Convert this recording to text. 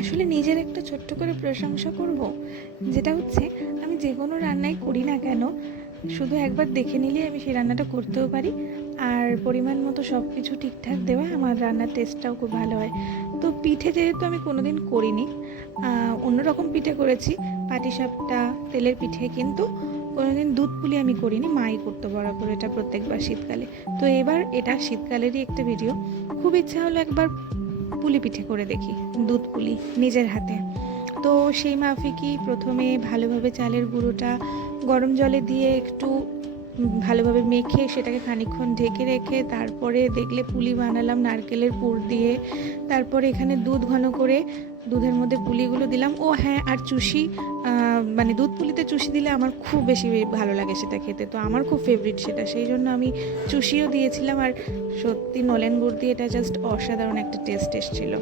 আসলে নিজের একটা ছোট্ট করে প্রশংসা করব, যেটা হচ্ছে আমি যে কোনো রান্নাই করি না কেন, শুধু একবার দেখে নিলেই আমি সেই রান্নাটা করতেও পারি। আর পরিমাণ মতো সব কিছু ঠিকঠাক দেওয়া আমার রান্নার টেস্টটাও খুব ভালো হয়। তো পিঠে যেহেতু আমি কোনোদিন করিনি, অন্যরকম পিঠে করেছি, পাটিসাপটা, তেলের পিঠে, কিন্তু কোনোদিন দুধ পুলি আমি করিনি, মাই করতো বরাবর এটা প্রত্যেকবার শীতকালে। তো এবার এটা শীতকালেরই একটা ভিডিও, খুব ইচ্ছা হলো একবার পুলি পিঠে করে দেখি, দুধ পুলি নিজের হাতে। তো সেই মাফিকই প্রথমে ভালোভাবে চালের গুঁড়োটা গরম জলে দিয়ে একটু ভালোভাবে মেখে সেটাকে খানিকক্ষণ ঢেকে রেখে তারপরে দেখলে পুলি বানালাম নারকেলের পুর দিয়ে। তারপরে এখানে দুধ ঘন করে দুধের মধ্যে পুলিগুলো দিলাম। ও হ্যাঁ, আর চুষি, মানে দুধ পুলিতে চুষি দিলে আমার খুব বেশি ভালো লাগে সেটা খেতে, তো আমার খুব ফেভারিট সেটা, সেই জন্য আমি চুষিও দিয়েছিলাম। আর সত্যি নলেন গুড় দিয়ে এটা জাস্ট অসাধারণ একটা টেস্ট এসেছিলো।